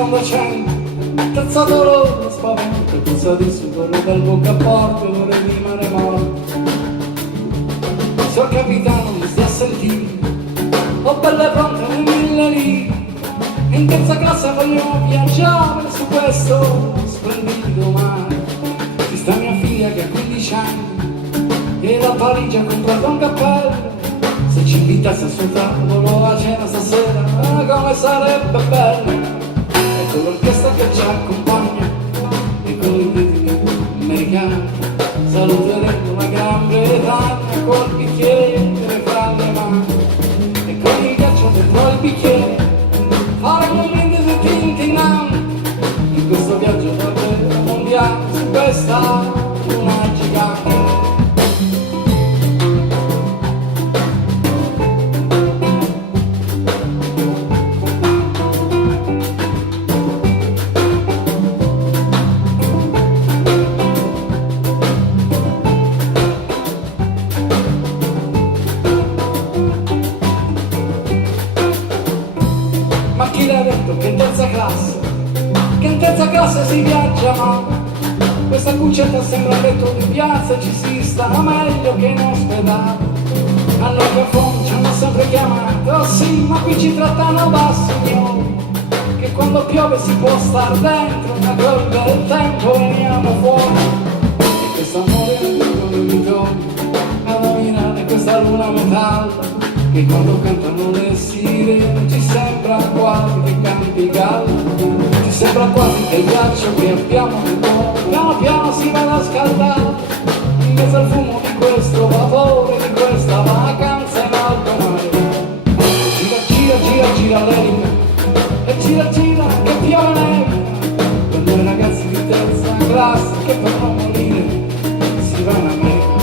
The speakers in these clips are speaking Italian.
secondo cento, terzo dolore, spavento, puzza di sudore dal bocca a porta, ore rimane morto. Signor capitano mi stia a sentire, ho belle pronte le 1000 lire, in terza classe voglio viaggiare su questo splendido mare. Ci sta mia figlia che ha 15 anni e da Parigi ha comprato un cappello. Se ci invitasse al suo tavolo a cena stasera, come sarebbe bello. Ecco l'orchestra che ci accompagna e con i ritmi americani saluteremo la Gran Bretagna col bicchiere fra le mani e con il ghiaccio dentro il bicchiere faremo un brindisi tintinante in questo viaggio davvero mondiale su questa luna gigante. Ma chi l'ha detto che in terza classe si viaggia ma questa cuccetta sembra un letto di piazza e ci si sta meglio che in ospedale. A noi che a fondo ci hanno sempre chiamato, oh sì, ma qui ci trattano basso, signori, che quando piove si può star dentro, ma col bel tempo veniamo fuori. E questo amore è un ritorno ad ammirare questa luna metallo, che quando cantano le sirene ci sembra quasi che canti gallo, ci sembra quasi che il ghiaccio che abbiamo nel cuore piano piano si vada a scaldare in mezzo al fumo di questo vapore, di questa vacanza in alto mare. Gira, gira, gira, gira l'elica e gira, gira che piove neve per due ragazzi di terza classe che per non morire si vanno a America.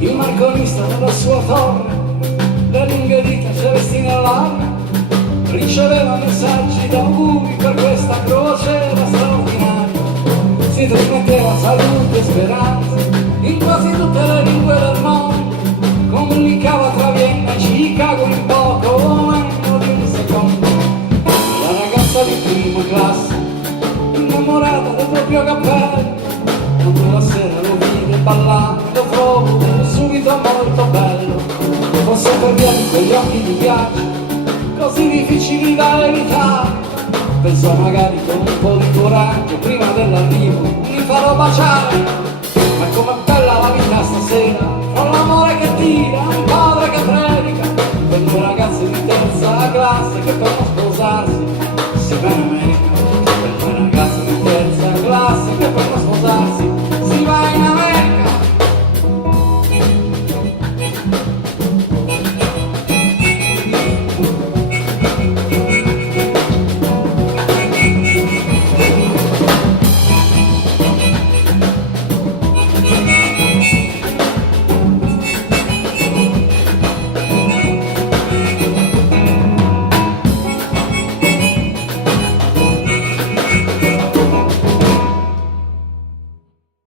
Il marconista nella sua torre, le lunghe dita celestine all'aria, riceveva messaggi d'auguri per questa crociera straordinaria. Si trasmetteva salute e speranze in quasi tutte le lingue del mondo, comunicava tra Vienna e Chicago in poco meno di un secondo. La ragazza di prima classe, innamorata del proprio cappello, quando la sera lo vide ballare, lo trovo subito molto bello. Forse per via di quegli occhi di ghiaccio, così difficili da evitare, pensò magari con un po' di coraggio, prima dell'arrivo mi farò baciare.